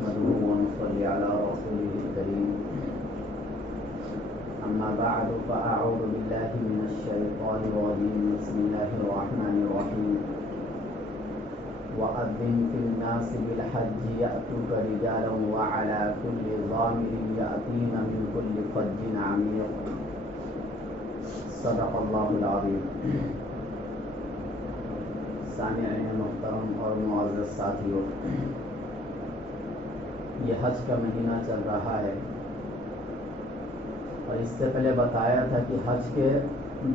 نحمده ونصلي على رسوله الكريم أما بعد فأعوذ بالله من الشيطان الرجيم بسم الله الرحمن الرحيم وأذن في الناس بالحج يأتوك رجالا وعلى كل ضامر يأتين من كل فج عميق صدق الله العظيم. سامعین محترم اور معزز ساتھیوں، یہ حج کا مہینہ چل رہا ہے اور اس سے پہلے بتایا تھا کہ حج کے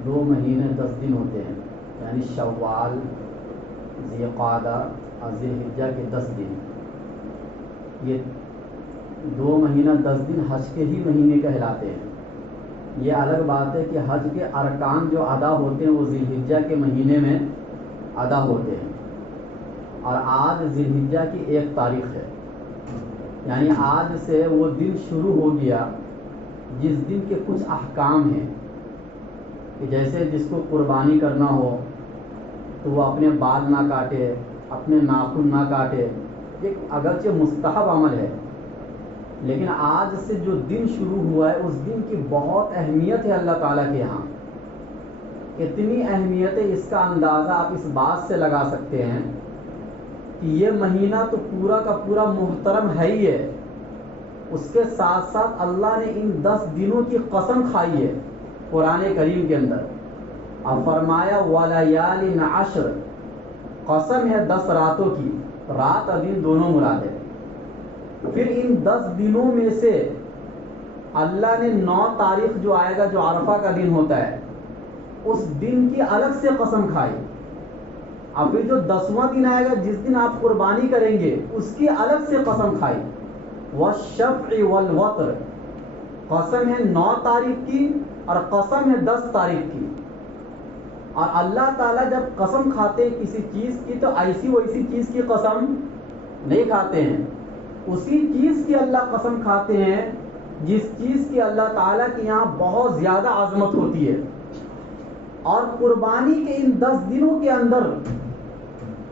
2 مہینے 10 دن ہوتے ہیں، یعنی شوال، ذی القعدہ اور ذی الحجہ کے 10 دن. یہ 2 مہینہ 10 دن حج کے ہی مہینے کہلاتے ہیں. یہ الگ بات ہے کہ حج کے ارکان جو ادا ہوتے ہیں وہ ذی الحجہ کے مہینے میں ادا ہوتے ہیں، اور آج ذی الحجہ کی 1 تاریخ ہے، یعنی آج سے وہ دن شروع ہو گیا جس دن کے کچھ احکام ہیں کہ جیسے جس کو قربانی کرنا ہو تو وہ اپنے بال نہ کاٹے، اپنے ناخن نہ کاٹے. یہ اگرچہ مستحب عمل ہے، لیکن آج سے جو دن شروع ہوا ہے اس دن کی بہت اہمیت ہے اللہ تعالیٰ کے ہاں. اتنی اہمیت ہے، اس کا اندازہ آپ اس بات سے لگا سکتے ہیں کہ یہ مہینہ تو پورا کا پورا محترم ہے ہی ہے، اس کے ساتھ ساتھ اللہ نے ان 10 دنوں کی قسم کھائی ہے قرآن کریم کے اندر، اور فرمایا وَلَيَالٍ عَشْرٍ، قسم ہے 10 راتوں کی، رات اور دن دونوں مراد ہے. پھر ان 10 دنوں میں سے اللہ نے 9 تاریخ جو آئے گا، جو عرفہ کا دن ہوتا ہے، اس دن کی الگ سے قسم کھائی. اب پھر جو 10واں دن آئے گا جس دن آپ قربانی کریں گے اس کی الگ سے قسم کھائی. وَالشَّفْعِ وَالْوَتْرِ، قسم ہے 9 تاریخ کی اور قسم ہے 10 تاریخ کی. اور اللہ تعالیٰ جب قسم کھاتے ہیں کسی چیز کی تو ایسی ویسی چیز کی قسم نہیں کھاتے ہیں، اسی چیز کی اللہ قسم کھاتے ہیں جس چیز کی اللہ تعالیٰ کے یہاں بہت زیادہ عظمت ہوتی ہے. اور قربانی کے ان 10 دنوں کے اندر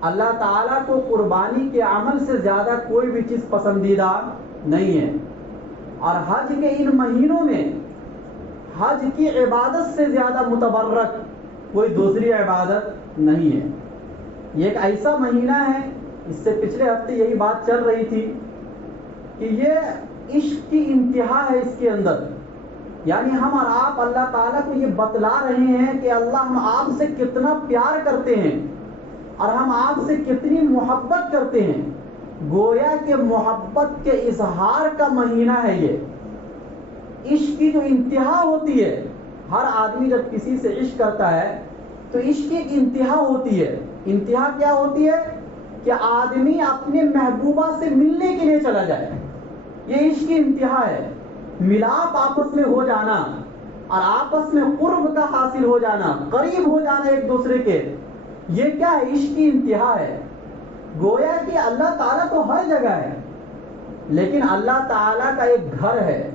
اللہ تعالیٰ کو قربانی کے عمل سے زیادہ کوئی بھی چیز پسندیدہ نہیں ہے. اور حج کے ان مہینوں میں حج کی عبادت سے زیادہ متبرک کوئی دوسری عبادت نہیں ہے. یہ ایک ایسا مہینہ ہے، اس سے پچھلے ہفتے یہی بات چل رہی تھی کہ یہ عشق کی انتہا ہے اس کے اندر. یعنی ہم اور آپ اللہ تعالیٰ کو یہ بتلا رہے ہیں کہ اللہ ہم آپ سے کتنا پیار کرتے ہیں اور ہم آپ سے کتنی محبت کرتے ہیں. گویا کہ محبت کے اظہار کا مہینہ ہے یہ. عشق کی جو انتہا ہوتی ہے، ہر آدمی جب کسی سے عشق کرتا ہے تو عشق کی ایک انتہا ہوتی ہے. انتہا کیا ہوتی ہے؟ کہ آدمی اپنے محبوبہ سے ملنے کے لیے چلا جائے. یہ عشق کی انتہا ہے. ملاپ آپس میں ہو جانا اور آپس میں قرب کا حاصل ہو جانا، قریب ہو جانا ایک دوسرے کے، یہ کیا ہے؟ عشق کی انتہا ہے. گویا کہ اللہ تعالیٰ تو ہر جگہ ہے، لیکن اللہ تعالیٰ کا ایک گھر ہے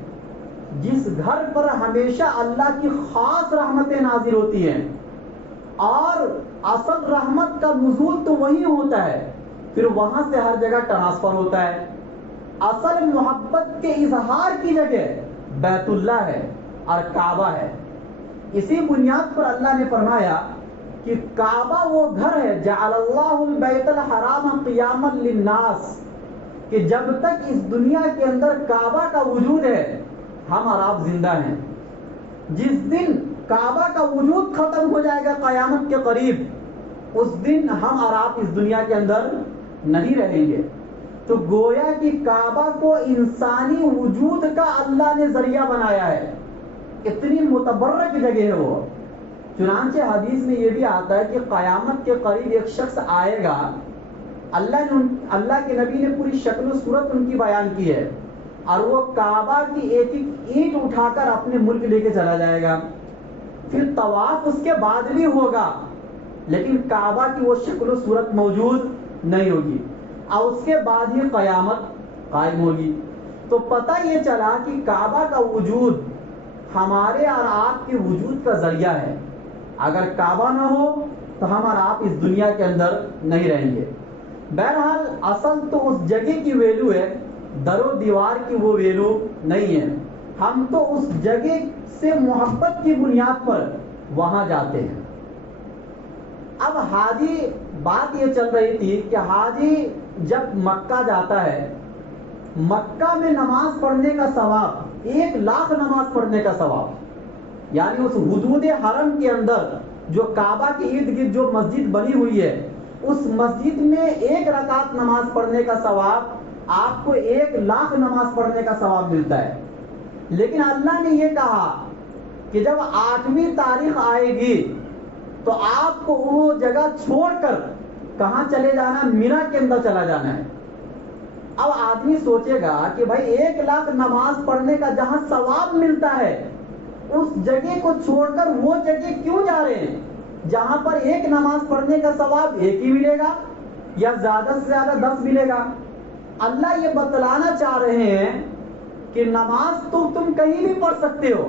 جس گھر پر ہمیشہ اللہ کی خاص رحمتیں نازل ہوتی ہیں، اور اصل رحمت کا نزول تو وہی ہوتا ہے، پھر وہاں سے ہر جگہ ٹرانسفر ہوتا ہے. اصل محبت کے اظہار کی جگہ بیت اللہ ہے اور کعبہ ہے. اسی بنیاد پر اللہ نے فرمایا کہ کعبہ وہ گھر ہے جعل اللہ البیت الحرام قیاما للناس، کہ جب تک اس دنیا کے اندر کعبہ کا وجود ہے ہم اور آپ زندہ ہیں. جس دن کعبہ کا وجود ختم ہو جائے گا قیامت کے قریب، اس دن ہم اور آپ اس دنیا کے اندر نہیں رہیں گے. تو گویا کہ کعبہ کو انسانی وجود کا اللہ نے ذریعہ بنایا ہے. اتنی متبرک جگہ ہے وہ. چنانچہ حدیث میں یہ بھی آتا ہے کہ قیامت کے قریب ایک شخص آئے گا، اللہ کے نبی نے پوری شکل و صورت ان کی بیان کی ہے، اور وہ کعبہ کی ایک ایک اینٹ اٹھا کر اپنے ملک لے کے چلا جائے گا. پھر طواف اس کے بعد بھی ہوگا، لیکن کعبہ کی وہ شکل و صورت موجود نہیں ہوگی، اور اس کے بعد ہی قیامت قائم ہوگی. تو پتہ یہ چلا کہ کعبہ کا وجود ہمارے اور آپ کے وجود کا ذریعہ ہے. اگر کعبہ نہ ہو تو ہم اور آپ اس دنیا کے اندر نہیں رہیں گے. بہرحال اصل تو اس جگہ کی ویلیو ہے در و دیوار کی وہ ویلو نہیں ہے. ہم تو اس جگہ سے محبت کی بنیاد پر وہاں جاتے ہیں. اب حاجی بات یہ چل رہی تھی کہ حاجی جب مکہ جاتا ہے، مکہ میں نماز پڑھنے کا ثواب 1,00,000 نماز پڑھنے کا ثواب، یعنی اس حدود حرم کے اندر جو کعبہ کے ارد گرد جو مسجد بنی ہوئی ہے، اس مسجد میں 1 رکعت نماز پڑھنے کا ثواب آپ کو 1,00,000 نماز پڑھنے کا ثواب ملتا ہے. لیکن اللہ نے یہ کہا کہ جب 8ویں تاریخ آئے گی تو آپ کو وہ جگہ چھوڑ کر کہاں چلے جانا؟ مینا کے اندر چلا جانا ہے. اب آدمی سوچے گا کہ بھائی 1,00,000 نماز پڑھنے کا جہاں ثواب ملتا ہے اس جگہ کو چھوڑ کر وہ جگہ کیوں جا رہے ہیں جہاں پر 1 نماز پڑھنے کا ثواب 1 ہی ملے گا یا زیادہ سے زیادہ 10 ملے گا؟ اللہ یہ بتلانا چاہ رہے ہیں کہ نماز تو تم کہیں بھی پڑھ سکتے ہو،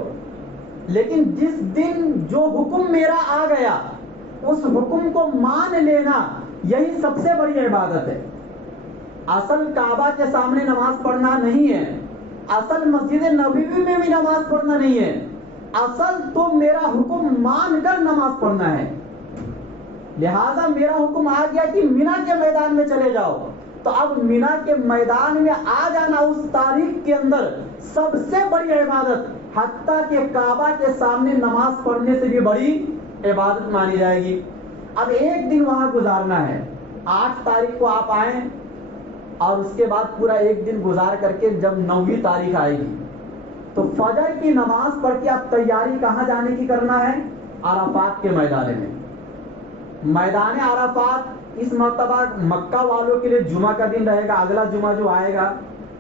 لیکن جس دن جو حکم میرا آ گیا اس حکم کو مان لینا یہی سب سے بڑی عبادت ہے. اصل کعبہ کے سامنے نماز پڑھنا نہیں ہے، اصل مسجد نبوی میں بھی نماز پڑھنا نہیں ہے، اصل تو میرا حکم مان کر نماز پڑھنا ہے. لہذا میرا حکم آ گیا کہ مینا کے میدان میں چلے جاؤ، تو اب مینا کے میدان میں آ جانا اس تاریخ کے اندر سب سے بڑی عبادت، حتیٰ کہ کعبہ کے سامنے نماز پڑھنے سے بھی بڑی عبادت مانی جائے گی. اب 1 دن وہاں گزارنا ہے. 8 تاریخ کو آپ آئیں اور اس کے بعد پورا 1 دن گزار کر کے جب 9ویں تاریخ آئے گی تو فجر کی نماز پڑھ کے آپ تیاری کہاں جانے کی کرنا ہے؟ عرفات کے میدان میں. میدان عرفات اس مرتبہ مکہ والوں کے لیے جمعہ کا دن رہے گا، اگلا جمعہ جو آئے گا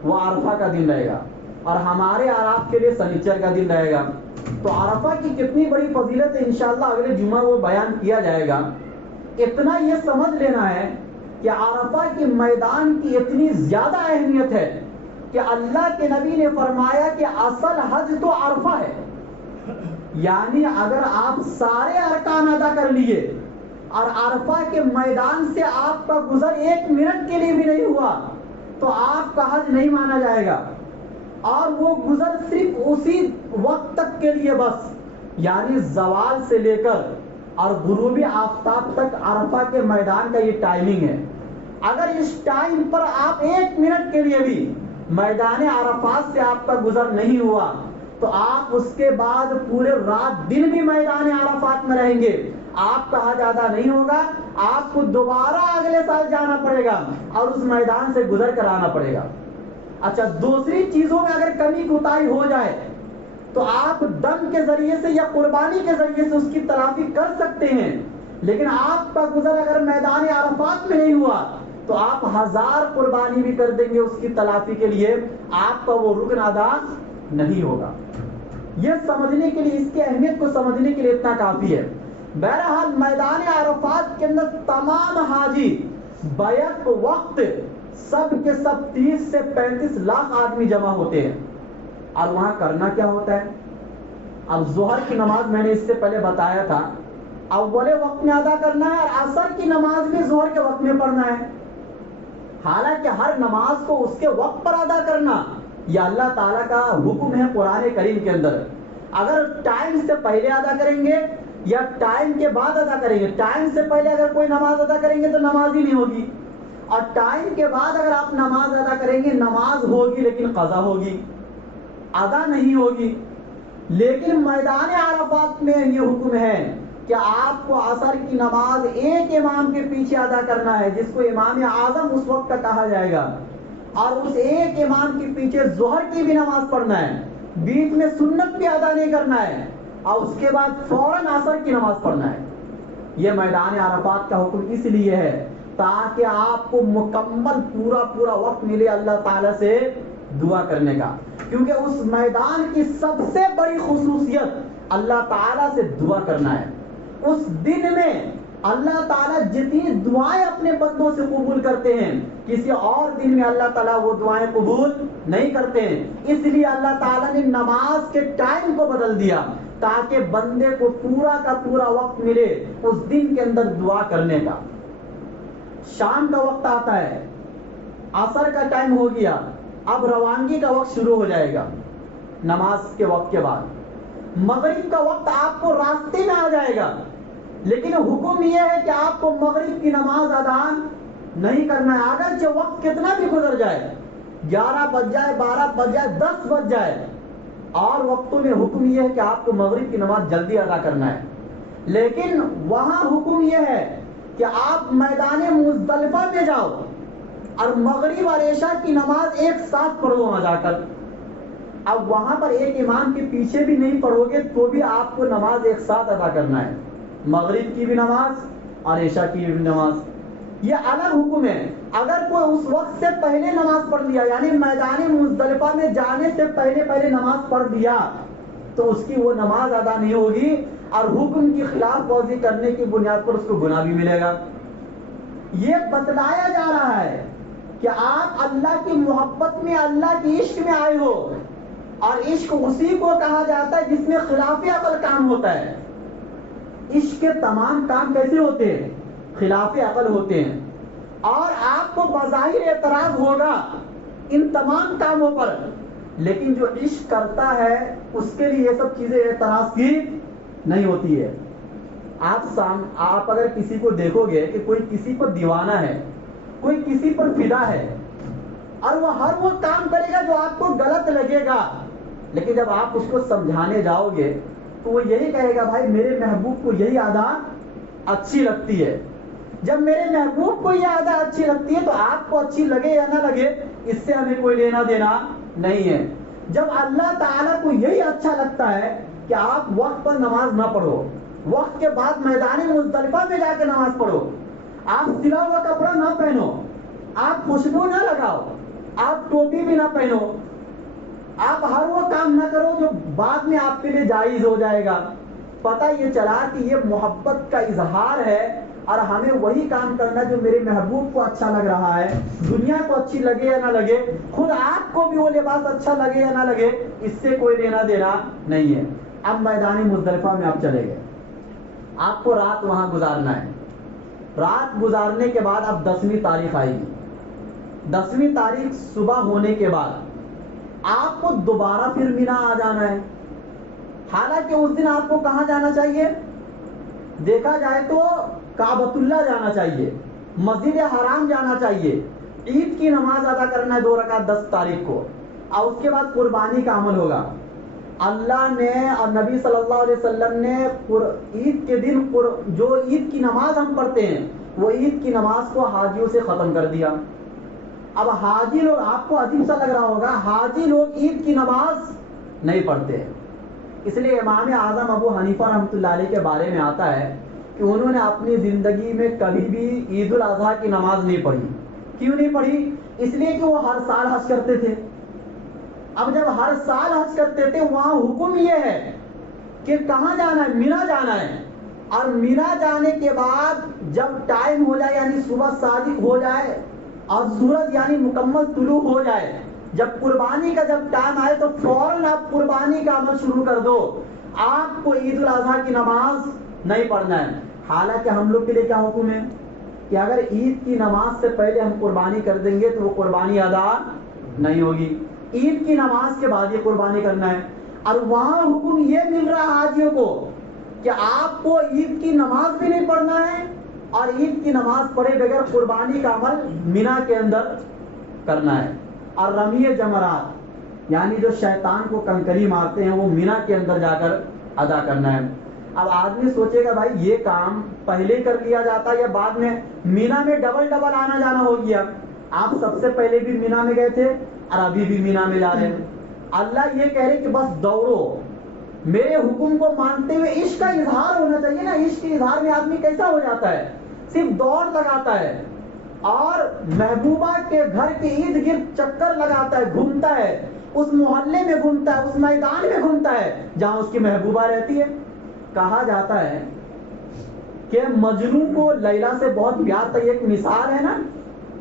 وہ عرفہ کا دن رہے گا، اور ہمارے عرب کے لیے سنیچر کا دن رہے گا. تو عرفہ کی کتنی بڑی فضیلت ہے انشاءاللہ اگلے جمعہ وہ بیان کیا جائے گا. اتنا یہ سمجھ لینا ہے کہ عرفہ کے میدان کی اتنی زیادہ اہمیت ہے کہ اللہ کے نبی نے فرمایا کہ اصل حج تو عرفہ ہے. یعنی اگر آپ سارے ارکان ادا کر لیے اور عرفہ کے میدان سے آپ کا گزر 1 منٹ کے لیے بھی نہیں ہوا تو آپ کا حج نہیں مانا جائے گا، اور وہ گزر صرف اسی وقت تک کے لیے بس، یعنی زوال سے لے کر اور غروبی آفتاب تک عرفہ کے میدان کا یہ ٹائمنگ ہے. اگر اس ٹائم پر آپ 1 منٹ کے لیے بھی میدان عرفات سے آپ کا گزر نہیں ہوا تو آپ اس کے بعد پورے رات دن بھی میدان عرفات میں رہیں گے، آپ کا حج ادا نہیں ہوگا. آپ کو دوبارہ اگلے سال جانا پڑے گا اور اس میدان سے گزر کر آنا پڑے گا. اچھا، دوسری چیزوں میں اگر کمی کوتاہی ہو جائے تو آپ دم کے ذریعے سے یا قربانی کے ذریعے سے اس کی تلافی کر سکتے ہیں، لیکن آپ کا گزر اگر میدان عرفات میں نہیں ہوا تو آپ 1000 قربانی بھی کر دیں گے اس کی تلافی کے لیے، آپ کا وہ رکن ادا نہیں ہوگا. یہ سمجھنے کے لیے، اس کی اہمیت کو سمجھنے کے لیے اتنا کافی ہے. بہرحال میدان عرفات کے اندر تمام حاجی بیک وقت سب کے سب 30 سے 35 لاکھ آدمی جمع ہوتے ہیں. اور وہاں کرنا کیا ہوتا ہے؟ اب ظہر کی نماز میں نے اس سے پہلے بتایا تھا اول وقت میں ادا کرنا ہے، اور عصر کی نماز بھی ظہر کے وقت میں پڑھنا ہے. حالانکہ ہر نماز کو اس کے وقت پر ادا کرنا یہ اللہ تعالیٰ کا حکم ہے قرآن کریم کے اندر. اگر ٹائم سے پہلے ادا کریں گے یا ٹائم کے بعد ادا کریں گے، ٹائم سے پہلے اگر کوئی نماز ادا کریں گے تو نماز ہی نہیں ہوگی، اور ٹائم کے بعد اگر آپ نماز ادا کریں گے نماز ہوگی لیکن قضا ہوگی، ادا نہیں ہوگی. لیکن میدان عرفات میں یہ حکم ہے کہ آپ کو عصر کی نماز ایک امام کے پیچھے ادا کرنا ہے، جس کو امام اعظم اس وقت کا کہا جائے گا، اور اس ایک امام کے پیچھے ظہر کی بھی نماز پڑھنا ہے، بیچ میں سنت بھی ادا نہیں کرنا ہے، اور اس کے بعد فوراً عصر کی نماز پڑھنا ہے. یہ میدان عرفات کا حکم اس لیے ہے تاکہ آپ کو مکمل پورا وقت ملے اللہ تعالیٰ سے دعا کرنے کا، کیونکہ اس میدان کی سب سے بڑی خصوصیت اللہ تعالیٰ سے دعا کرنا ہے. اس دن میں اللہ تعالیٰ جتنی دعائیں اپنے بندوں سے قبول کرتے ہیں کسی اور دن میں اللہ تعالیٰ وہ دعائیں قبول نہیں کرتے ہیں. اس لیے اللہ تعالیٰ نے نماز کے ٹائم کو بدل دیا تاکہ بندے کو پورا کا پورا وقت ملے اس دن کے اندر دعا کرنے کا. شام کا وقت آتا ہے، عصر کا ٹائم ہو گیا، اب روانگی کا وقت شروع ہو جائے گا نماز کے وقت کے بعد. مغرب کا وقت آپ کو راستے میں آ جائے گا، لیکن حکم یہ ہے کہ آپ کو مغرب کی نماز ادا نہیں کرنا ہے. اگرچہ وقت کتنا بھی گزر جائے، 11 بج جائے، 12 بج جائے، 10 بج جائے، اور وقتوں میں حکم یہ ہے کہ آپ کو مغرب کی نماز جلدی ادا کرنا ہے. لیکن وہاں حکم یہ ہے کہ آپ میدان مزدلفہ میں جاؤ اور مغرب اور عشاء کی نماز ایک ساتھ پڑھو وہاں جا کر. اب وہاں پر ایک امام کے پیچھے بھی نہیں پڑھو گے تو بھی آپ کو نماز ایک ساتھ ادا کرنا ہے، مغرب کی بھی نماز اور عشاء کی بھی نماز. یہ الگ حکم ہے. اگر کوئی اس وقت سے پہلے نماز پڑھ لیا، یعنی میدان مزدلفہ میں جانے سے پہلے نماز پڑھ لیا، تو اس کی وہ نماز ادا نہیں ہوگی اور حکم کی خلاف ورزی کرنے کی بنیاد پر اس کو گناہ بھی ملے گا. یہ بتلایا جا رہا ہے کہ آپ اللہ کی محبت میں، اللہ کی عشق میں آئے ہو، اور عشق اسی کو کہا جاتا ہے جس میں خلاف عقل کام ہوتا ہے. عشق کے تمام کام کیسے ہوتے ہیں؟ خلاف عقل ہوتے ہیں. اور آپ کو بظاہر اعتراض ہوگا ان تمام کاموں پر، لیکن جو عشق کرتا ہے اس کے لیے یہ سب چیزیں اعتراض کی نہیں ہوتی ہے. آپ اگر کسی کو دیکھو گے کہ کوئی کسی پر دیوانہ ہے، کوئی کسی پر فدا ہے، اور وہ ہر وہ کام کرے گا جو آپ کو غلط لگے گا، لیکن جب آپ اس کو سمجھانے جاؤ گے تو وہ یہی کہے گا بھائی میرے محبوب کو یہی عادت اچھی لگتی ہے. جب میرے محبوب کو یہ عادت اچھی لگتی ہے تو آپ کو اچھی لگے یا نہ لگے اس سے ہمیں کوئی لینا دینا نہیں ہے. جب اللہ تعالیٰ کو یہی اچھا لگتا ہے کہ آپ وقت پر نماز نہ پڑھو، وقت کے بعد میدان مزدلفہ میں جا کے نماز پڑھو، آپ سلا ہوا کپڑا نہ پہنو، آپ خوشبو نہ لگاؤ، آپ ٹوپی بھی نہ پہنو، آپ ہر وہ کام نہ کرو جو بعد میں آپ کے لیے جائز ہو جائے گا. پتہ یہ چلا کہ یہ محبت کا اظہار ہے اور ہمیں وہی کام کرنا جو میرے محبوب کو اچھا لگ رہا ہے. دنیا کو اچھی لگے یا نہ لگے، خود آپ کو بھی وہ لباس اچھا لگے یا نہ لگے، اس سے کوئی لینا دینا نہیں ہے. اب میدان مزدلفہ میں آپ چلے گئے، آپ کو رات وہاں گزارنا ہے. رات گزارنے کے بعد اب 10ویں تاریخ آئے گی. 10ویں تاریخ صبح ہونے کے بعد آپ کو دوبارہ پھر مینا آ جانا ہے. حالانکہ اس دن آپ کو کہاں جانا چاہیے؟ دیکھا جائے تو کعبۃ اللہ جانا چاہیے، مسجد حرام جانا چاہیے، عید کی نماز ادا کرنا ہے 2 رکعت 10 تاریخ کو، اور اس کے بعد قربانی کا عمل ہوگا. اللہ نے اور نبی صلی اللہ علیہ وسلم نے عید کے دن جو عید کی نماز ہم پڑھتے ہیں وہ عید کی نماز کو حاجیوں سے ختم کر دیا. اب حاجی لوگ، آپ کو عجیب سا لگ رہا ہوگا، حاجی لوگ عید کی نماز نہیں پڑھتے. اس لیے امام اعظم ابو حنیفہ رحمۃ اللہ علیہ کے بارے میں آتا ہے کہ انہوں نے اپنی زندگی میں کبھی بھی عید الاضحیٰ کی نماز نہیں پڑھی. کیوں نہیں پڑھی؟ اس لیے کہ وہ ہر سال حج کرتے تھے. اب جب ہر سال حج کرتے تھے وہاں حکم یہ ہے کہ کہاں جانا ہے؟ مینا جانا ہے. اور مینا جانے کے بعد جب ٹائم ہو جائے، یعنی صبح صادق ہو جائے اور سورج یعنی مکمل طلوع ہو جائے، جب قربانی کا جب ٹائم آئے تو فوراً آپ قربانی کا عمل شروع کر دو. آپ کو عید الاضحیٰ کی نماز نہیں پڑھنا ہے. حالانکہ ہم لوگ کے لیے کیا حکم ہے کہ اگر عید کی نماز سے پہلے ہم قربانی کر دیں گے تو وہ قربانی ادا نہیں ہوگی. عید کی نماز کے بعد یہ قربانی کرنا ہے. اور وہاں حکم یہ مل رہا ہے حاجیوں کو کہ آپ کو عید کی نماز بھی نہیں پڑھنا ہے اور عید کی نماز پڑھے بغیر قربانی کا عمل مینا کے اندر کرنا ہے. اور رمی جمرات یعنی جو شیطان کو کنکری مارتے ہیں وہ مینا کے اندر جا کر ادا کرنا ہے. اب آدمی سوچے گا بھائی یہ کام پہلے کر لیا جاتا یا بعد میں؟ مینا میں ڈبل آنا جانا ہو گیا. آپ سب سے پہلے بھی مینا میں گئے تھے اور ابھی بھی مینا میں جا رہے ہیں. اللہ یہ کہہ رہے کہ بس دوڑو، میرے حکم کو مانتے ہوئے. عشق کا اظہار ہونا چاہیے نا. عشق کے اظہار میں آدمی کیسا ہو جاتا ہے؟ صرف دوڑ لگاتا ہے اور محبوبہ کے گھر کے ارد گرد چکر لگاتا ہے، گھومتا ہے، اس محلے میں گھومتا ہے، اس میدان میں گھومتا ہے جہاں اس کی محبوبہ رہتی ہے. کہا جاتا ہے کہ مجنو کو لیلا سے بہت پیار تھا. ایک مثال ہے نا،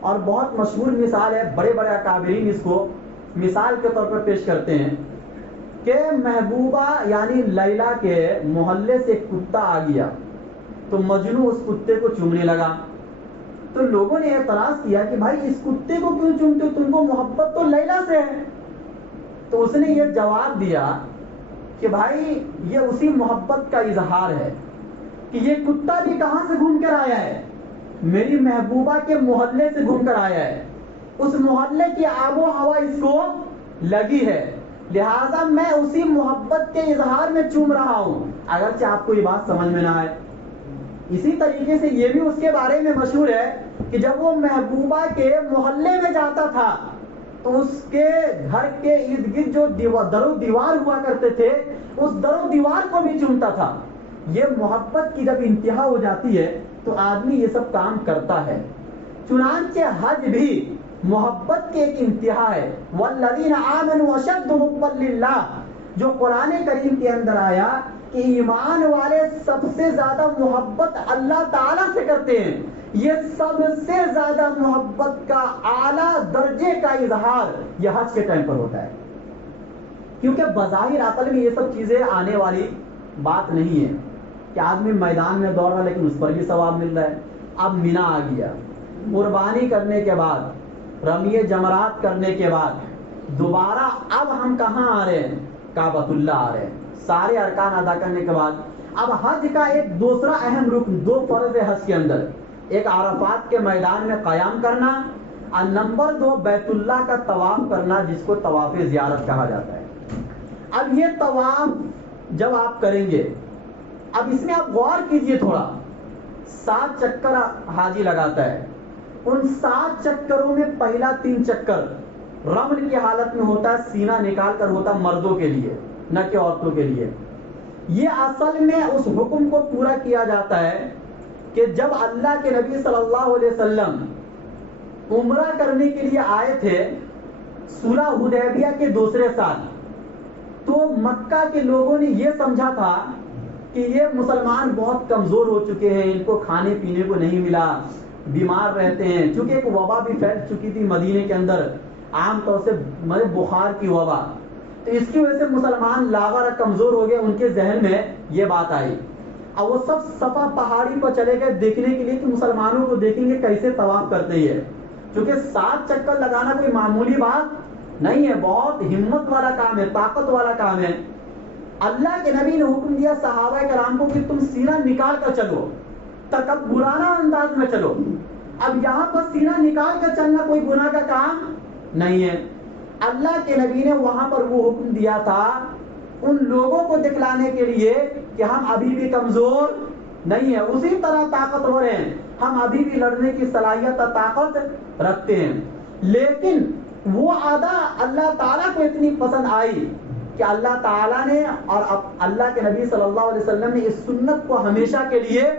اور بہت مشہور مثال ہے، بڑے بڑے اکابرین اس کو مثال کے طور پر پیش کرتے ہیں کہ محبوبہ یعنی لیلا کے محلے سے ایک کتا آ گیا تو مجنو اس کتے کو چومنے لگا. تو لوگوں نے اعتراض کیا کہ بھائی اس کتے کو کیوں چومتے ہو، تم کو محبت تو لیلا سے ہے۔ تو اس نے یہ جواب دیا کہ بھائی یہ اسی محبت کا اظہار ہے کہ یہ کتا بھی کہاں سے گھوم کر آیا ہے، میری محبوبہ کے محلے سے گھوم کر آیا ہے، اس محلے کی آب و ہوا اس کو لگی ہے، لہذا میں اسی محبت کے اظہار میں چوم رہا ہوں، اگرچہ آپ کو یہ بات سمجھ میں نہ آئے۔ اسی طریقے سے یہ بھی اس کے بارے میں مشہور ہے کہ جب وہ محبوبہ کے محلے میں جاتا تھا تو اس کے گھر کے ارد گرد جو در و دیوار ہوا کرتے تھے اس در و دیوار کو بھی چومتا تھا۔ یہ محبت کی جب انتہا ہو جاتی ہے تو آدمی یہ سب کام کرتا ہے۔ چنانچہ حج بھی محبت کی ایک انتہا ہے۔ والذین آمنوا اشد حبا للہ، جو قرآن کریم کے اندر آیا کہ ایمان والے سب سے زیادہ محبت اللہ تعالیٰ سے کرتے ہیں، یہ سب سے زیادہ محبت کا اعلیٰ درجے کا اظہار یہ حج کے ٹائم پر ہوتا ہے، کیونکہ بظاہر عقل میں یہ سب چیزیں آنے والی بات نہیں ہے کہ آدمی میدان میں دوڑ رہا لیکن اس پر بھی ثواب مل رہا ہے۔ اب مینا آ گیا، قربانی کرنے کے بعد، رمی جمرات کرنے کے بعد دوبارہ اب ہم کہاں آ رہے ہیں؟ کعبۃ اللہ آ رہے ہیں، سارے ارکان ادا کرنے کے بعد اب حج کا ایک دوسرا اہم رکن، دو فرض ہے حج کے اندر، ایک عرفات کے میدان میں قیام کرنا اور نمبر 2 بیت اللہ کا طواف کرنا، جس کو طواف زیارت کہا جاتا ہے۔ اب یہ طواف جب آپ کریں گے، اب اس میں آپ غور کیجئے تھوڑا، 7 چکر حاجی لگاتا ہے، ان 7 چکروں میں پہلا 3 چکر رمل کی حالت میں ہوتا ہے، سینہ نکال کر ہوتا مردوں کے لیے نہ کہ عورتوں کے لیے۔ یہ اصل میں اس حکم کو پورا کیا جاتا ہے کہ جب اللہ کے نبی صلی اللہ علیہ وسلم عمرہ کرنے کے لیے آئے تھے صلح حدیبیہ کے دوسرے سال، تو مکہ کے لوگوں نے یہ سمجھا تھا کہ یہ مسلمان بہت کمزور ہو چکے ہیں، ان کو کھانے پینے کو نہیں ملا، بیمار رہتے ہیں، چونکہ ایک وبا بھی پھیل چکی تھی مدینے کے اندر، عام طور سے بخار کی وبا، تو اس کی وجہ سے مسلمان لاغر کمزور ہو گئے، ان کے ذہن میں یہ بات آئی۔ اب وہ سب صفا پہاڑی پر چلے گئے دیکھنے کے لیے کہ مسلمانوں کو دیکھیں گے کیسے طواف کرتے ہیں، کیونکہ 7 چکر لگانا کوئی معمولی بات نہیں ہے، بہت ہمت والا کام ہے، طاقت والا کام ہے۔ اللہ کے نبی نے حکم دیا صحابہ کرام کو کہ تم سینہ نکال کر چلو، تکبرانہ انداز میں چلو۔ اب یہاں پر سینہ نکال کر چلنا کوئی گناہ کا کام نہیں ہے۔ اللہ کے نبی نے وہاں پر وہ حکم دیا تھا ان لوگوں کو دکھلانے کے لیے کہ ہم ابھی بھی کمزور نہیں ہیں، اسی طرح طاقتور ہیں، ہم ابھی بھی لڑنے کی صلاحیت اور طاقت رکھتے ہیں۔ لیکن وہ ادا اللہ تعالیٰ کو اتنی پسند آئی کہ اللہ تعالیٰ نے اور اللہ کے نبی صلی اللہ علیہ وسلم نے اس سنت کو ہمیشہ کے لیے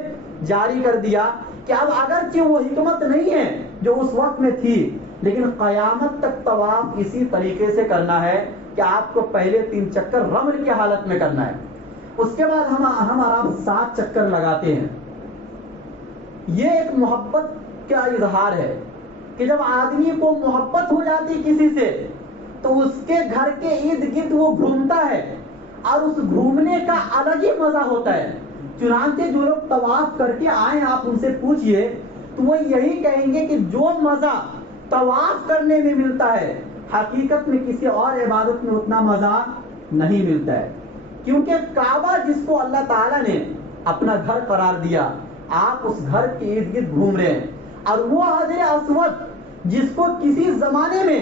جاری کر دیا کہ اب اگرچہ وہ حکمت نہیں ہے جو اس وقت میں تھی، لیکن قیامت تک طواف اسی طریقے سے کرنا ہے کہ آپ کو پہلے 3 چکر رمل کی حالت میں کرنا ہے، اس کے بعد ہم آرام 7 چکر لگاتے ہیں۔ یہ ایک محبت کا اظہار ہے کہ جب آدمی کو محبت ہو جاتی کسی سے تو اس کے گھر کے ارد گرد وہ گھومتا ہے اور اس گھومنے کا الگ ہی مزہ ہوتا ہے۔ چنانچہ جو لوگ طواف کر کے آئے آپ ان سے پوچھئے تو وہ یہی کہیں گے کہ جو مزہ طواف کرنے میں ملتا ہے حقیقت میں کسی اور عبادت میں اتنا مزہ نہیں ملتا ہے، کیونکہ کعبہ جس کو اللہ تعالیٰ نے اپنا گھر قرار دیا، آپ اس گھر کے ارد گرد گھوم رہے ہیں، اور وہ حجر اسود جس کو کسی زمانے میں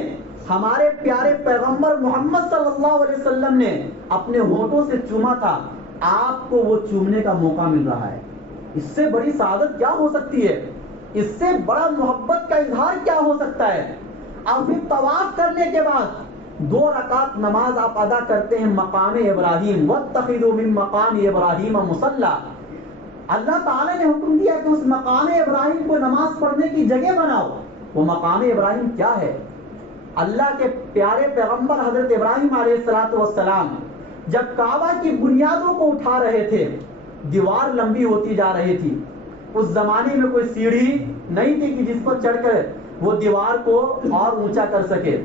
ہمارے پیارے پیغمبر محمد صلی اللہ علیہ وسلم نے اپنے ہونٹوں سے چوما تھا، آپ کو وہ چومنے کا موقع مل رہا ہے۔ اس سے بڑی سعادت کیا ہو سکتی ہے؟ اس سے بڑا محبت کا اظہار کیا ہو سکتا ہے؟ اور پھر طواف کرنے کے بعد 2 رکعت نماز آپ ادا کرتے ہیں مقام ابراہیم، واتخذوا من مقام ابراہیم مصلی۔ اللہ تعالیٰ نے حکم دیا کہ اس مقام ابراہیم کو نماز پڑھنے کی جگہ بناؤ۔ وہ مقام ابراہیم کیا ہے؟ اللہ کے پیارے پیغمبر حضرت ابراہیم علیہ السلام جب کعبہ کی بنیادوں کو اٹھا رہے تھے، دیوار لمبی ہوتی جا رہی تھی، اس زمانے میں کوئی سیڑھی نہیں تھی کہ جس پر چڑھ کر وہ دیوار کو اور اونچا کر سکے،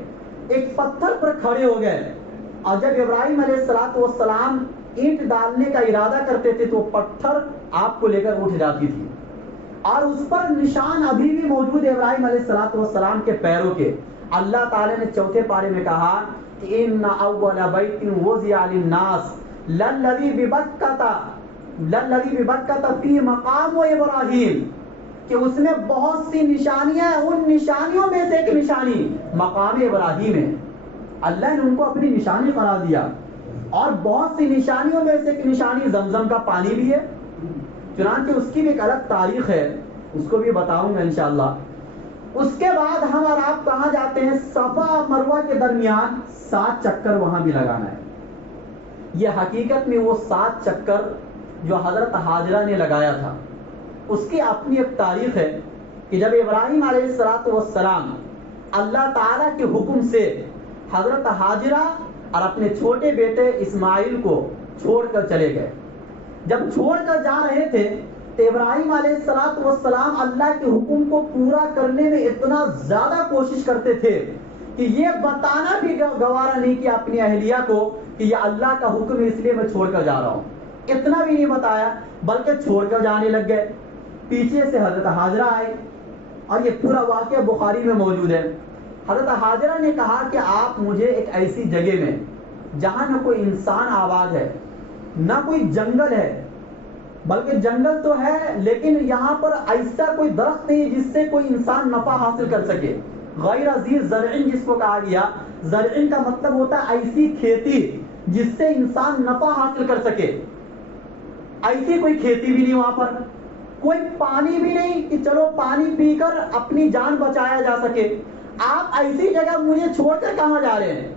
ایک پتھر پر کھڑے ہو گئے، اور جب ابراہیم علیہ السلام اینٹ ڈالنے کا ارادہ کرتے تھے تو پتھر آپ کو لے کر اٹھ جاتی تھی۔ اور اس پر نشان ابھی بھی موجود ہے ابراہیم علیہ السلام کے پیروں کے. اللہ تعالیٰ نے چوتھے پارے میں کہا کہ ان اول بیت وضع للناس للذی ببکۃ فی مقام ابراہیم، کہ اس میں بہت سی نشانیاں ہیں، ان نشانیوں میں سے ایک نشانی مقام ابراہیم ہے. اللہ نے ان کو اپنی نشانی قرار دیا. اور بہت سی نشانیوں میں سے ایک نشانی زمزم کا پانی بھی ہے. چنانچہ اس کی بھی ایک الگ تاریخ ہے، اس کو بھی بتاؤں گا انشاءاللہ. اس کے بعد ہم اور آپ کہاں جاتے ہیں؟ صفا مروہ کے درمیان 7 چکر وہاں بھی لگانا ہے. یہ حقیقت میں وہ 7 چکر جو حضرت حاجرہ نے لگایا تھا، اس کی اپنی ایک تاریخ ہے کہ جب ابراہیم علیہ السلام اللہ تعالیٰ کے حکم سے حضرت حاجرہ اور اپنے چھوٹے بیٹے اسماعیل کو چھوڑ کر چلے گئے. جب چھوڑ کر جا رہے تھے تو ابراہیم علیہ السلام اللہ کے حکم کو پورا کرنے میں اتنا زیادہ کوشش کرتے تھے کہ یہ بتانا بھی گوارا نہیں کیا اپنی اہلیہ کو کہ یہ اللہ کا حکم ہے، اس لیے میں چھوڑ کر جا رہا ہوں. اتنا بھی نہیں بتایا، بلکہ چھوڑ کر جانے لگ گئے. پیچھے سے حضرت حاجرہ آئے، اور یہ پورا واقعہ بخاری میں موجود ہے. حضرت حاجرہ نے کہا کہ آپ مجھے ایک ایسی جگہ میں جہاں نہ کوئی انسان آباد ہے، نہ کوئی جنگل ہے، بلکہ جنگل تو ہے لیکن یہاں پر ایسا کوئی درخت نہیں جس سے کوئی انسان نفع حاصل کر سکے. غیر عزیز زرعن جس کو کہا گیا، زرعن کا مطلب ہوتا ہے ایسی کھیتی جس سے انسان نفع حاصل کر سکے. ایسی کوئی کھیتی بھی نہیں وہاں پر، کوئی پانی بھی نہیں کہ چلو پانی پی کر اپنی جان بچایا جا سکے. آپ ایسی جگہ مجھے چھوڑ کر کہاں جا رہے ہیں؟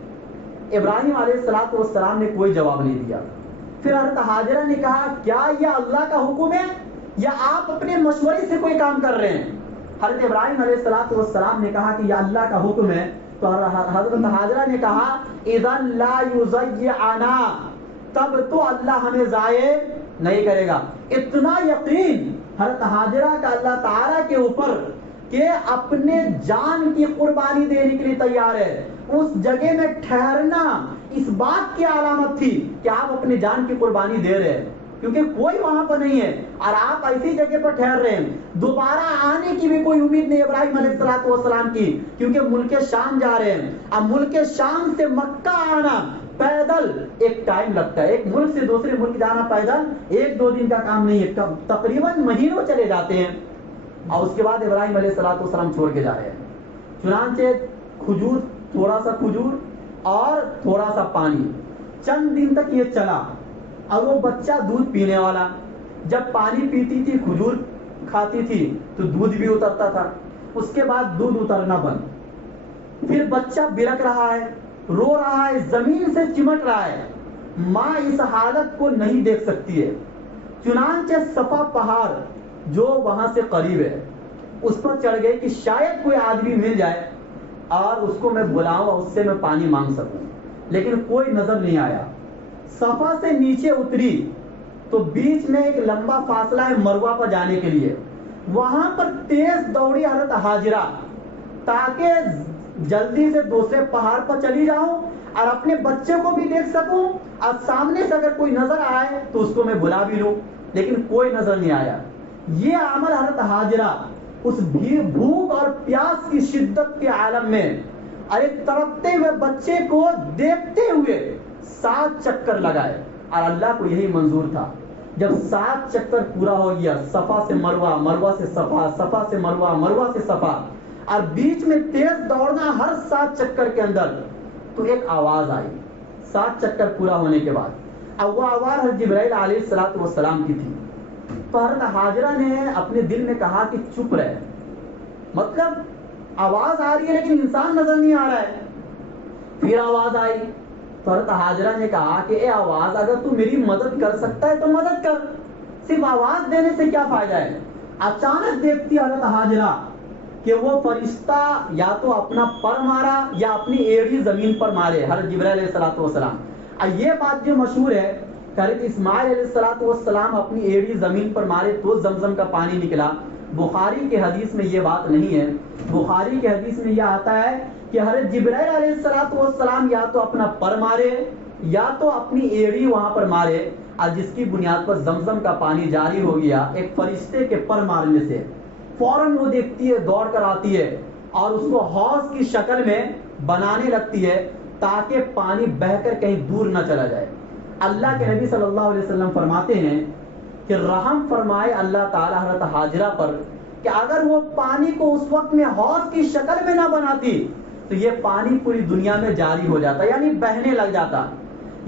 ابراہیم علیہ السلام نے کوئی جواب نہیں دیا. پھر حضرت حاجرہ نے کہا کیا یہ اللہ کا حکم ہے یا آپ اپنے مشورے سے کوئی کام کر رہے ہیں؟ حضرت ابراہیم علیہ السلام نے کہا کہ یہ اللہ کا حکم ہے. تو حضرت حاجرہ نے کہا اذن لا یضیعنا، تب تو اللہ ہمیں ضائع نہیں کرے گا. اتنا یقین حضرت حاجرہ کا اللہ تعالیٰ کے اوپر کہ اپنے جان کی قربانی دینے کے لیے تیار ہے. اس جگہ میں ٹھہرنا اس بات کی علامت تھی کہ آپ اپنی جان کی قربانی دے رہے ہیں، کیونکہ کوئی وہاں پر نہیں ہے اور آپ ایسی جگہ پر ٹھہر رہے ہیں. دوبارہ آنے کی بھی کوئی امید نہیں ابراہیم علیہ السلام کی، کیونکہ ملک شام جا رہے ہیں. اب ملک شام سے مکہ آنا پیدل ایک ٹائم لگتا ہے. ایک ملک سے دوسرے ملک جانا پیدل 1-2 دن کا کام نہیں ہے، تقریباً مہینوں چلے جاتے ہیں. اور اس کے بعد ابراہیم علیہ السلام چھوڑ کے جا رہے ہیں. چنانچہ کھجور، تھوڑا سا کھجور اور تھوڑا سا پانی، چند دن تک یہ چلا. اور وہ بچہ دودھ پینے والا، جب پانی پیتی تھی کھجور کھاتی تھی تو دودھ بھی اترتا تھا. اس کے بعد دودھ اترنا بند. پھر بچہ بلک رہا ہے، رو رہا ہے، زمین سے چمٹ رہا ہے. ماں اس حالت کو نہیں دیکھ سکتی ہے. چنانچہ صفا پہاڑ جو وہاں سے قریب ہے اس پر چڑھ گئی کہ شاید کوئی آدمی مل جائے اور اس کو میں بلاؤں اور اس سے میں پانی مانگ سکوں. لیکن کوئی نظر نہیں آیا. صفا سے نیچے اتری تو بیچ میں ایک لمبا فاصلہ ہے مروہ پر جانے کے لیے. وہاں پر تیز دوڑی حضرت حاجرہ تاکہ جلدی سے دوسرے پہاڑ پر چلی جاؤں اور اپنے بچے کو بھی دیکھ سکوں اور سامنے سے اگر کوئی نظر آئے تو اس کو میں بلا بھی لوں. لیکن کوئی نظر نہیں آیا. یہ عمل حضرت حاجرہ اس بھوک اور پیاس کی شدت کے عالم میں ارے تڑپتے ہوئے بچے کو دیکھتے ہوئے 7 چکر لگائے. اور اللہ کو یہی منظور تھا. جب 7 چکر پورا ہو گیا، صفا سے مروہ، مروہ سے صفا، صفا سے مروہ، مروہ سے صفا، اور بیچ میں تیز دوڑنا ہر 7 چکر کے اندر، تو ایک آواز آئی 7 چکر پورا ہونے کے بعد. اب وہ آواز حضرت جبرائیل علیہ السلام کی تھی. تو حضرت حاجرہ نے اپنے دل میں کہا کہ چپ رہے، مطلب آواز آ رہی ہے لیکن انسان نظر نہیں آ رہا ہے. پھر آواز آئی تو حضرت حاجرہ نے کہا کہ اے آواز، اگر تو میری مدد کر سکتا ہے تو مدد کر، صرف آواز دینے سے کیا فائدہ ہے. اچانک دیکھتی حضرت حاجرہ کہ وہ فرشتہ یا تو اپنا پر مارا یا اپنی ایڑی زمین پر مارے حضرت جبرائیل علیہ السلام. یہ بات جو مشہور ہے کہ حضرت اسماعیل علیہ السلام اپنی ایڑی زمین پر مارے تو زمزم کا پانی نکلا. بخاری کے حدیث میں یہ بات نہیں ہے. بخاری کے حدیث میں یہ آتا ہے کہ حضرت جبرائیل علیہ السلام یا تو اپنا پر مارے یا تو اپنی ایڑی وہاں پر مارے اور جس کی بنیاد پر زمزم کا پانی جاری ہو گیا، ایک فرشتے کے پر مارنے سے فوراً وہ دیکھتی ہے، دوڑ کر آتی ہے اور اس کو حوض کی شکل میں بنانے لگتی ہے تاکہ پانی بہہ کر کہیں دور نہ چلا جائے۔ اللہ کے نبی صلی اللہ علیہ وسلم فرماتے ہیں کہ رحم فرمائے اللہ تعالیٰ حضرت حاجرہ پر کہ اگر وہ پانی کو اس وقت میں حوض کی شکل میں نہ بناتی تو یہ پانی پوری دنیا میں جاری ہو جاتا، یعنی بہنے لگ جاتا۔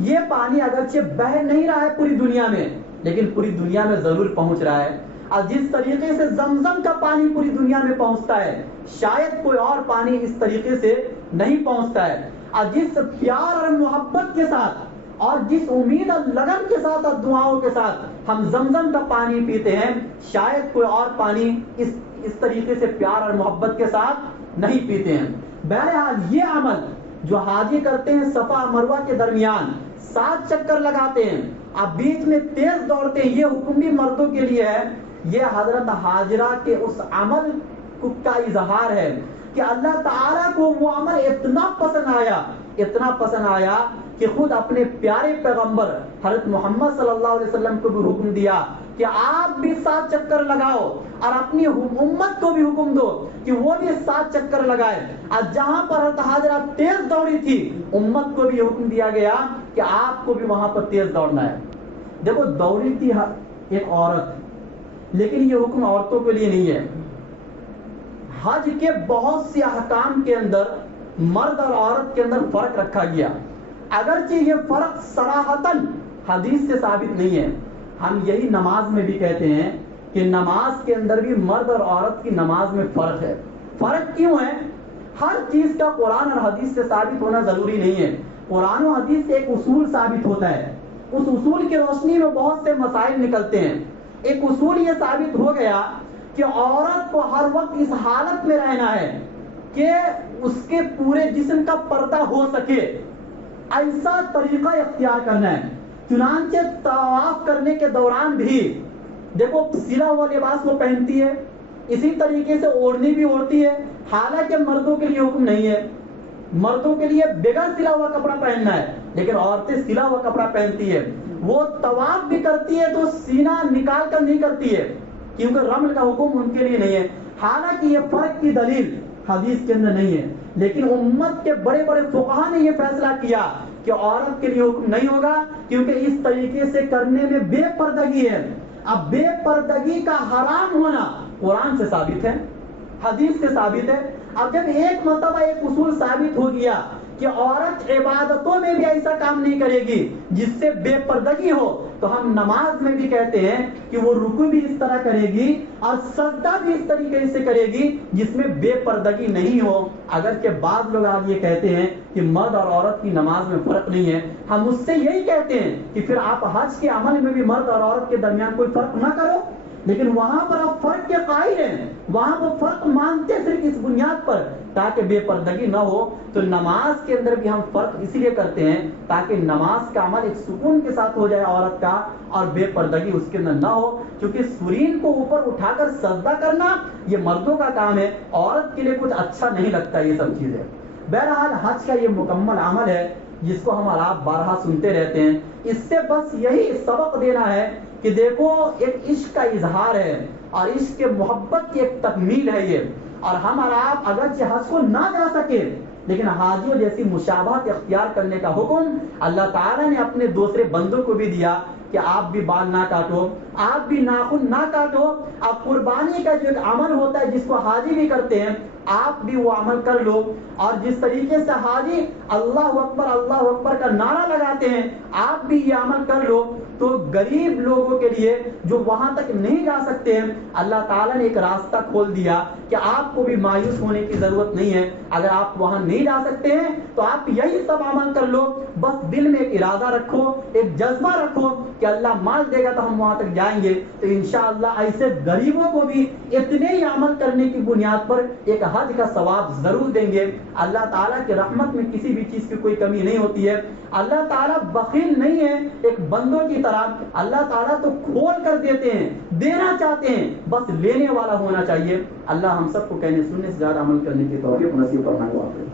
یہ پانی اگرچہ بہہ نہیں رہا ہے پوری دنیا میں، لیکن پوری دنیا میں ضرور پہنچ رہا ہے۔ اور جس طریقے سے زمزم کا پانی پوری دنیا میں پہنچتا ہے، شاید کوئی اور پانی اس طریقے سے نہیں پہنچتا ہے۔ اور جس پیار اور محبت کے ساتھ اور جس امید اور لگن کے ساتھ اور دعاؤں کے ساتھ ہم زمزم کا پانی پیتے ہیں، شاید کوئی اور پانی اس طریقے سے پیار اور محبت کے ساتھ نہیں پیتے ہیں۔ بہرحال یہ عمل جو حاجی کرتے ہیں صفا مروہ کے درمیان 7 چکر لگاتے ہیں، اب بیچ میں تیز دوڑتے ہیں، یہ حکم بھی مردوں کے لیے ہے۔ یہ حضرت حاجرہ کے اس عمل کا اظہار ہے کہ اللہ تعالیٰ کو وہ عمل اتنا پسند آیا کہ خود اپنے پیارے پیغمبر حضرت محمد صلی اللہ علیہ وسلم کو بھی حکم دیا کہ آپ بھی 7 چکر لگاؤ، اور اپنی امت کو بھی حکم دو کہ وہ بھی 7 چکر لگائے۔ اور جہاں پر حضرت حاجرہ تیز دوڑی تھی، امت کو بھی حکم دیا گیا کہ آپ کو بھی وہاں پر تیز دوڑنا ہے۔ دیکھو دوڑی تھی ایک عورت، لیکن یہ حکم عورتوں کے لیے نہیں ہے۔ حج کے بہت سے احکام کے اندر مرد اور عورت کے اندر فرق رکھا گیا، اگرچہ یہ فرق صراحتاً حدیث سے ثابت نہیں ہے۔ ہم یہی نماز میں بھی کہتے ہیں کہ نماز کے اندر بھی مرد اور عورت کی نماز میں فرق ہے۔ فرق کیوں ہے؟ ہر چیز کا قرآن اور حدیث سے ثابت ہونا ضروری نہیں ہے۔ قرآن و حدیث سے ایک اصول ثابت ہوتا ہے، اس اصول کی روشنی میں بہت سے مسائل نکلتے ہیں۔ ایک اصول یہ ثابت ہو گیا کہ عورت کو ہر وقت اس حالت میں رہنا ہے کہ اس کے پورے جسم کا پردہ ہو سکے، ایسا طریقہ اختیار کرنا ہے۔ چنانچہ طواف کرنے کے دوران بھی دیکھو سلا ہوا لباس وہ پہنتی ہے، اسی طریقے سے اوڑھنی بھی اوڑھتی ہے، حالانکہ مردوں کے لیے حکم نہیں ہے۔ مردوں کے لیے بغیر سلا ہوا کپڑا پہننا ہے، لیکن عورتیں سلا ہوا کپڑا پہنتی ہے۔ وہ طواف بھی کرتی ہے تو سینہ نکال کر نہیں کرتی ہے، کیونکہ رمل کا حکم ان کے لیے نہیں ہے۔ حالانکہ یہ فرق کی دلیل حدیث کے اندر نہیں ہے، لیکن امت کے بڑے بڑے فقہا نے یہ فیصلہ کیا کہ عورت کے لیے حکم نہیں ہوگا، کیونکہ اس طریقے سے کرنے میں بے پردگی ہے۔ اب بے پردگی کا حرام ہونا قرآن سے ثابت ہے، حدیث سے ثابت ہے۔ اب جب ایک مرتبہ ایک اصول ثابت ہو گیا کہ عورت عبادتوں میں بھی ایسا کام نہیں کرے گی جس سے بے پردگی ہو، تو ہم نماز میں بھی کہتے ہیں کہ وہ رکوع بھی اس طرح کرے گی اور سجدہ بھی اس طریقے سے کرے گی جس میں بے پردگی نہیں ہو۔ اگرچہ بعض لوگ آج یہ کہتے ہیں کہ مرد اور عورت کی نماز میں فرق نہیں ہے، ہم اس سے یہی کہتے ہیں کہ پھر آپ حج کے عمل میں بھی مرد اور عورت کے درمیان کوئی فرق نہ کرو، لیکن وہاں پر آپ فرق کے قائل ہیں، وہاں وہ فرق مانتے صرف اس بنیاد پر تاکہ بے پردگی نہ ہو۔ تو نماز کے اندر بھی ہم فرق اسی لیے کرتے ہیں تاکہ نماز کا عمل ایک سکون کے ساتھ ہو جائے عورت کا، اور بے پردگی اس کے اندر نہ ہو، کیونکہ سرین کو اوپر اٹھا کر سجدہ کرنا یہ مردوں کا کام ہے، عورت کے لیے کچھ اچھا نہیں لگتا یہ سب چیزیں۔ بہرحال حج کا یہ مکمل عمل ہے جس کو ہم اور آپ بارہا سنتے رہتے ہیں۔ اس سے بس یہی سبق دینا ہے کہ دیکھو ایک عشق کا اظہار ہے اور عشق کے محبت کی ایک تکمیل ہے یہ، اور ہم اور آپ اگرچہ حج کو نہ جا سکے لیکن حاجیوں جیسی مشابہت اختیار کرنے کا حکم اللہ تعالیٰ نے اپنے دوسرے بندوں کو بھی دیا کہ آپ بھی بال نہ کاٹو، آپ بھی ناخن نہ کاٹو۔ اب قربانی کا جو ایک عمل ہوتا ہے جس کو حاجی بھی کرتے ہیں، آپ بھی وہ عمل کر لو، اور جس طریقے سے حاجی اللہ اکبر کا نعرہ لگاتے ہیں آپ بھی یہ عمل کر لو۔ تو غریب لوگوں کے لیے جو وہاں تک نہیں جا سکتے ہیں، اللہ تعالیٰ نے ایک راستہ کھول دیا کہ آپ کو بھی مایوس ہونے کی ضرورت نہیں ہے۔ اگر آپ وہاں نہیں جا سکتے ہیں تو آپ یہی سب عمل کر لو، بس دل میں ایک ارادہ رکھو، ایک جذبہ رکھو کہ اللہ مال دے گا تو ہم وہاں تک جائیں گے، تو انشاءاللہ ایسے غریبوں کو بھی اتنے ہی عمل کرنے کی بنیاد پر ایک حج کا ثواب ضرور دیں گے۔ اللہ تعالیٰ کی رحمت میں کسی بھی چیز کی کوئی کمی نہیں ہوتی ہے۔ اللہ تعالیٰ بخیل نہیں ہے ایک بندوں کی طرح، اللہ تعالیٰ تو کھول کر دیتے ہیں، دینا چاہتے ہیں، بس لینے والا ہونا چاہیے۔ اللہ ہم سب کو کہنے سننے سے زیادہ عمل کرنے کی توفیق نصیب فرمائے۔